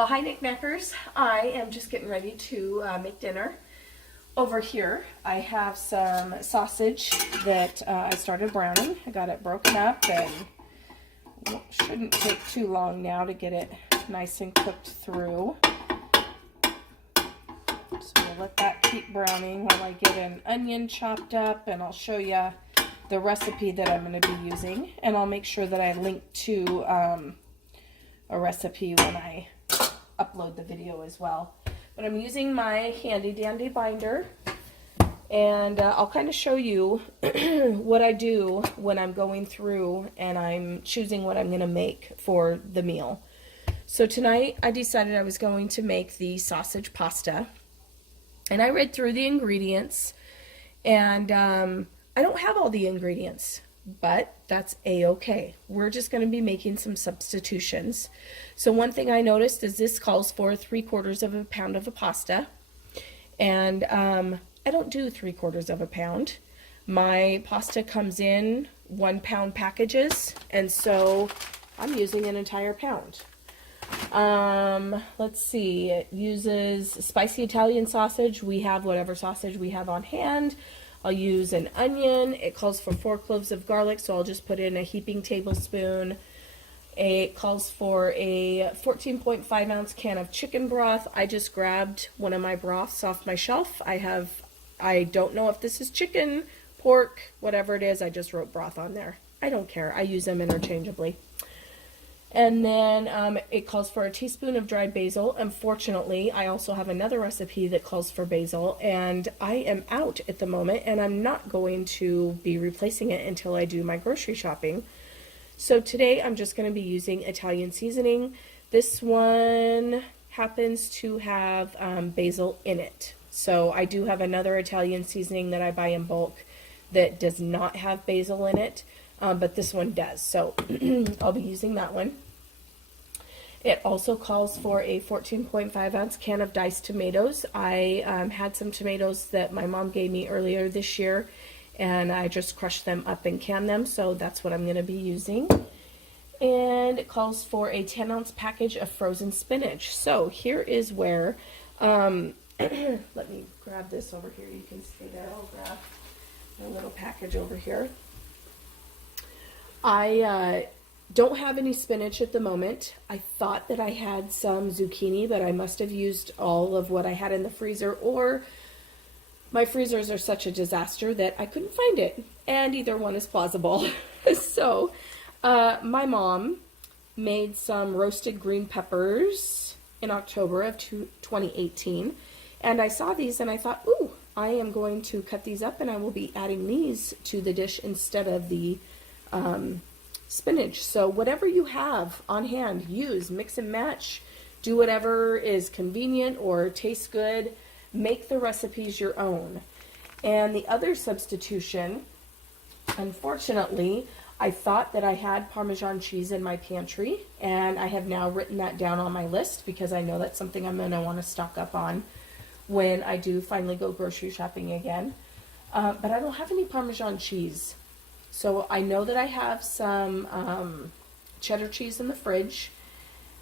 Well, hi NicNaccers. I am just getting ready to make dinner. Over here, I have some sausage that I started browning. I got it broken up and shouldn't take too long now to get it nice and cooked through. So we'll let that keep browning while I get an onion chopped up, and I'll show you the recipe that I'm going to be using. And I'll make sure that I link to a recipe when I upload the video as well. But I'm using my handy dandy binder, and I'll kind of show you what I do when I'm going through and I'm choosing what I'm going to make for the meal. So tonight I decided I was going to make the sausage pasta, and I read through the ingredients, and I don't have all the ingredients, but that's a-okay. We're just going to be making some substitutions. So one thing I noticed is this calls for 3/4 of a pound of a pasta, and I don't do 3/4 of a pound. My pasta comes in 1 pound packages, and so I'm using an entire pound. Let's see, it uses spicy Italian sausage. We have whatever sausage we have on hand. I'll use an onion. It calls for 4 cloves of garlic, so I'll just put in a heaping tablespoon. It calls for a 14.5 ounce can of chicken broth. I just grabbed one of my broths off my shelf. I don't know if this is chicken, pork, whatever it is. I just wrote broth on there. I don't care. I use them interchangeably. And then it calls for a teaspoon of dried basil. Unfortunately, I also have another recipe that calls for basil, and I am out at the moment, and I'm not going to be replacing it until I do my grocery shopping. So today I'm just going to be using Italian seasoning. This one happens to have basil in it. So I do have another Italian seasoning that I buy in bulk that does not have basil in it. But this one does, so I'll be using that one. It also calls for a 14.5 ounce can of diced tomatoes. I had some tomatoes that my mom gave me earlier this year, and I just crushed them up and canned them, so that's what I'm going to be using. And it calls for a 10 ounce package of frozen spinach. So here is where, let me grab this over here. You can stay there. I'll grab a little package over here. I don't have any spinach at the moment. I thought that I had some zucchini, but I must have used all of what I had in the freezer, or my freezers are such a disaster that I couldn't find it, and either one is plausible. So my mom made some roasted green peppers in October of 2018, and I saw these and I thought, ooh, I am going to cut these up and I will be adding these to the dish instead of the spinach. So whatever you have on hand, use, mix and match, do whatever is convenient or tastes good, make the recipes your own. And the other substitution, unfortunately, I thought that I had Parmesan cheese in my pantry, and I have now written that down on my list because I know that's something I'm going to want to stock up on when I do finally go grocery shopping again. But I don't have any Parmesan cheese. So I know that I have some cheddar cheese in the fridge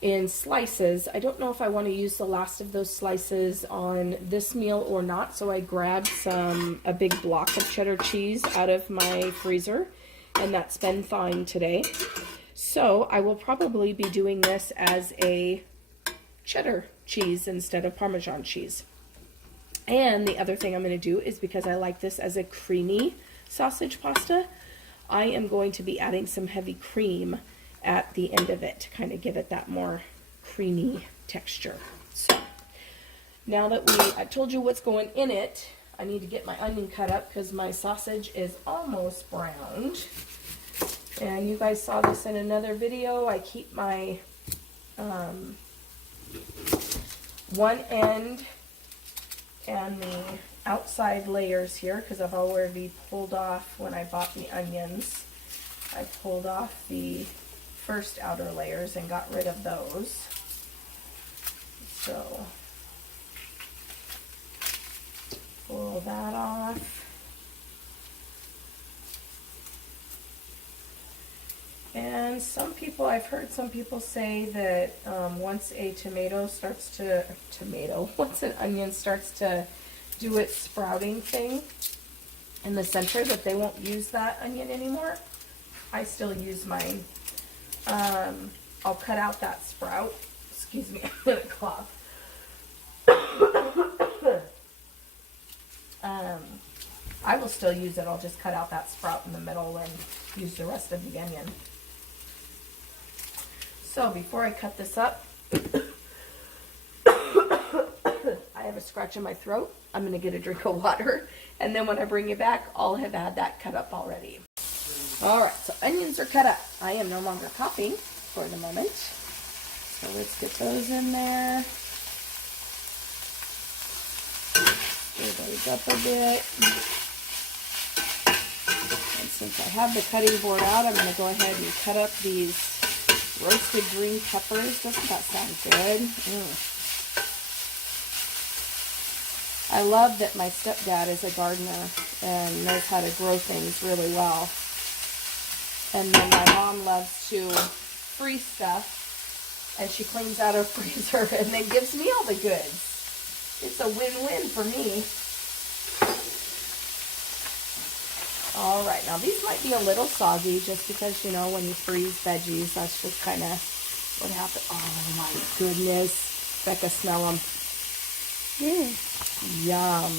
in slices. I don't know if I want to use the last of those slices on this meal or not, so I grabbed a big block of cheddar cheese out of my freezer, and that's been thawing today. So I will probably be doing this as a cheddar cheese instead of Parmesan cheese. And the other thing I'm going to do is, because I like this as a creamy sausage pasta, I am going to be adding some heavy cream at the end of it to kind of give it that more creamy texture. So now that I told you what's going in it, I need to get my onion cut up because my sausage is almost browned. And you guys saw this in another video. I keep my one end and the outside layers here because I've already pulled off, when I bought the onions, I pulled off the first outer layers and got rid of those. So pull that off. And some people, I've heard some people say that once a once an onion starts to do its sprouting thing in the center, that they won't use that onion anymore. I still use mine. I'll cut out that sprout. Excuse me, I'm gonna cough. I will still use it. I'll just cut out that sprout in the middle and use the rest of the onion. So before I cut this up, I have a scratch in my throat. I'm going to get a drink of water, and then when I bring you back, I'll have had that cut up already. All right, so onions are cut up. I am no longer coughing for the moment. So let's get those in there. Stir those up a bit. And since I have the cutting board out, I'm going to go ahead and cut up these roasted green peppers. Doesn't that sound good? I love that my stepdad is a gardener and knows how to grow things really well. And then my mom loves to freeze stuff, and she cleans out her freezer and then gives me all the goods. It's a win-win for me. All right, now these might be a little soggy just because, you know, when you freeze veggies, that's just kind of what happens. Oh my goodness. Becca, smell them. Yum.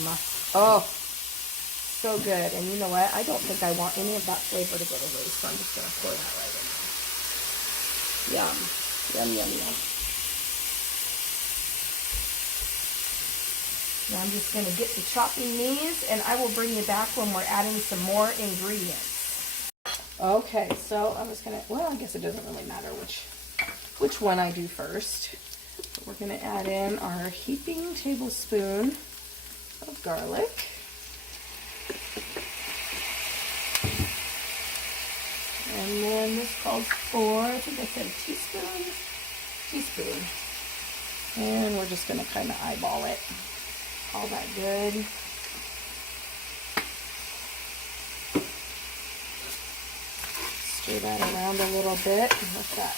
Oh, so good. And you know what? I don't think I want any of that flavor to go to waste, so I'm just going to pour that right in there. Yum. Yum, yum, yum. Now I'm just going to get to chopping these, and I will bring you back when we're adding some more ingredients. Okay, so I was going to, well, I guess it doesn't really matter which one I do first. But we're going to add in our heaping tablespoon of garlic. And then this calls for, I think I said a teaspoon. And we're just going to kind of eyeball it. All that good. Stir that around a little bit and let that.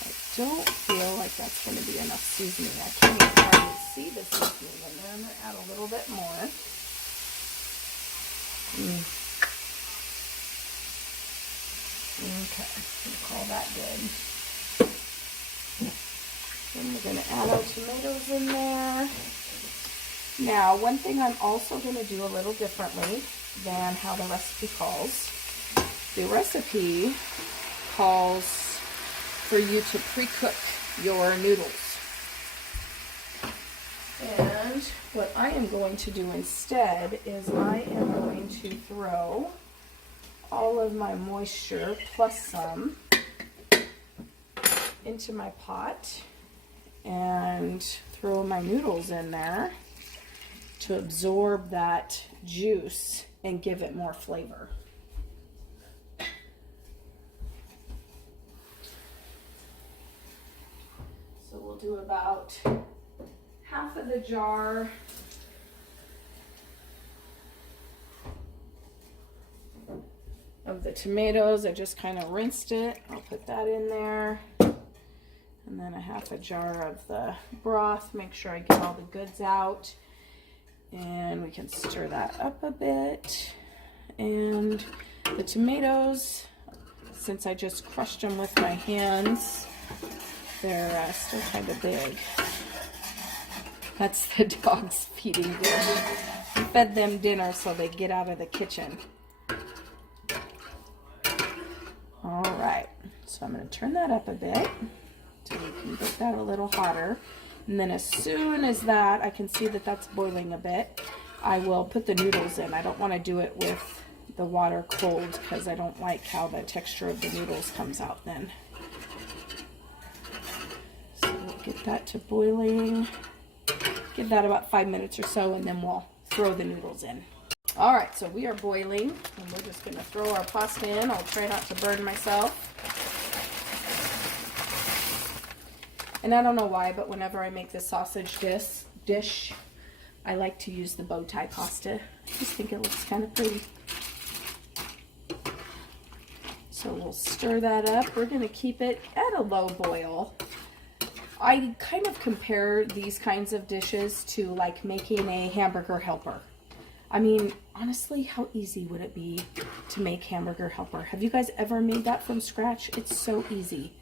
I don't feel like that's going to be enough seasoning. I can't even hardly see the seasoning in there. I'm going to add a little bit more. Okay, we'll call that good. Then we're going to add our tomatoes in there. Now, one thing I'm also going to do a little differently than how the recipe calls. The recipe calls for you to pre-cook your noodles. And what I am going to do instead is I am going to throw all of my moisture plus some into my pot and throw my noodles in there to absorb that juice and give it more flavor. So we'll do about half of the jar. Of the tomatoes. I just kind of rinsed it. I'll put that in there. And then a half a jar of the broth. Make sure I get all the goods out. And we can stir that up a bit. And the tomatoes, since I just crushed them with my hands, they're still kind of big. That's the dog's feeding dish. I fed them dinner so they get out of the kitchen. All right, so I'm going to turn that up a bit so we can get that a little hotter. And then as soon as that, I can see that that's boiling a bit, I will put the noodles in. I don't want to do it with the water cold because I don't like how the texture of the noodles comes out then. So we'll get that to boiling. Give that about 5 minutes or so, and then we'll throw the noodles in. All right, so we are boiling, and we're just going to throw our pasta in. I'll try not to burn myself. And I don't know why, but whenever I make the sausage dish, I like to use the bow tie pasta. I just think it looks kind of pretty. So we'll stir that up. We're going to keep it at a low boil. I kind of compare these kinds of dishes to like making a hamburger helper. I mean, honestly, how easy would it be to make hamburger helper? Have you guys ever made that from scratch? It's so easy.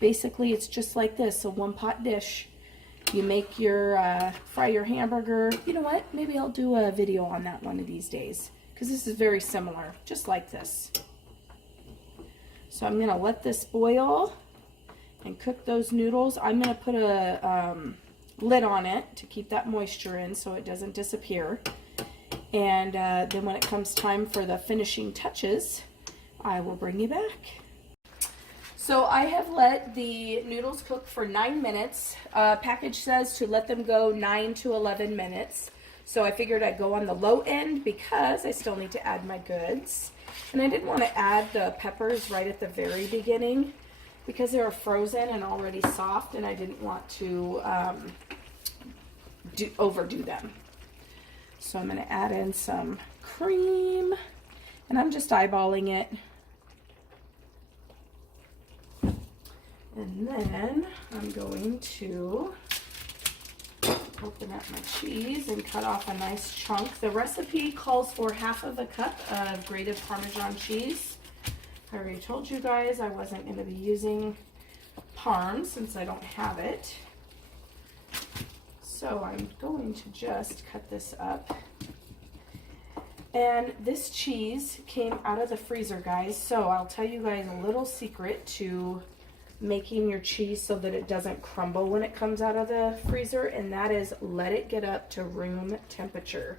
Basically, it's just like this, a one-pot dish. You make your, fry your hamburger. You know what? Maybe I'll do a video on that one of these days, because this is very similar, just like this. So I'm gonna let this boil and cook those noodles. I'm gonna put a lid on it to keep that moisture in so it doesn't disappear. And then when it comes time for the finishing touches, I will bring you back. So I have let the noodles cook for 9 minutes. Package says to let them go 9 to 11 minutes. So I figured I'd go on the low end because I still need to add my goods. And I didn't want to add the peppers right at the very beginning because they were frozen and already soft, and I didn't want to overdo them. So I'm going to add in some cream, and I'm just eyeballing it. And then I'm going to open up my cheese and cut off a nice chunk. The recipe calls for half of a cup of grated Parmesan cheese. I already told you guys I wasn't going to be using Parm since I don't have it. So I'm going to just cut this up. And this cheese came out of the freezer, guys. So I'll tell you guys a little secret to making your cheese so that it doesn't crumble when it comes out of the freezer, and that is let it get up to room temperature.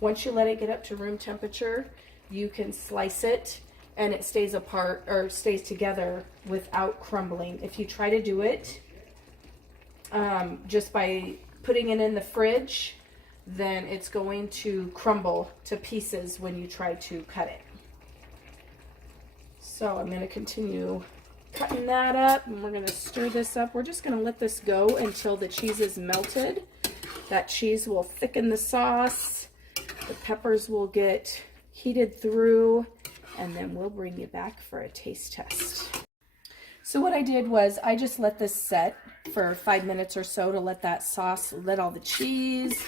Once you let it get up to room temperature, you can slice it and it stays apart or stays together without crumbling. If you try to do it just by putting it in the fridge, then it's going to crumble to pieces when you try to cut it. So I'm going to continue cutting that up, and we're going to stir this up. We're just going to let this go until the cheese is melted. That cheese will thicken the sauce. The peppers will get heated through, and then we'll bring you back for a taste test. So what I did was I just let this set for 5 minutes or so to let that sauce, let all the cheese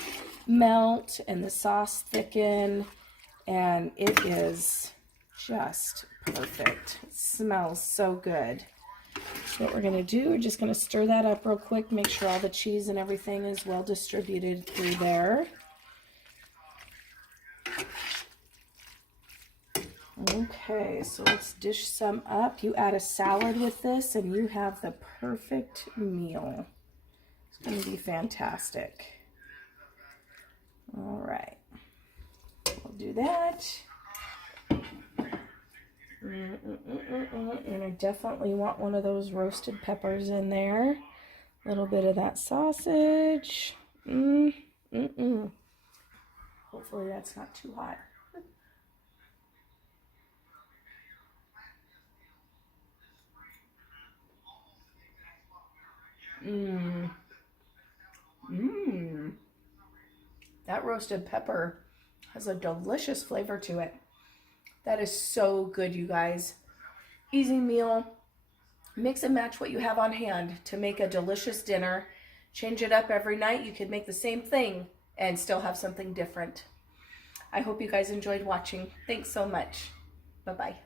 melt and the sauce thicken, and it is just perfect. It smells so good. So what we're going to do, we're just going to stir that up real quick, make sure all the cheese and everything is well distributed through there. Okay, so let's dish some up. You add a salad with this and you have the perfect meal. It's going to be fantastic. All right, we'll do that. And I definitely want one of those roasted peppers in there. A little bit of that sausage. Hopefully that's not too hot. That roasted pepper has a delicious flavor to it. That is so good, you guys. Easy meal. Mix and match what you have on hand to make a delicious dinner. Change it up every night. You could make the same thing and still have something different. I hope you guys enjoyed watching. Thanks so much. Bye-bye.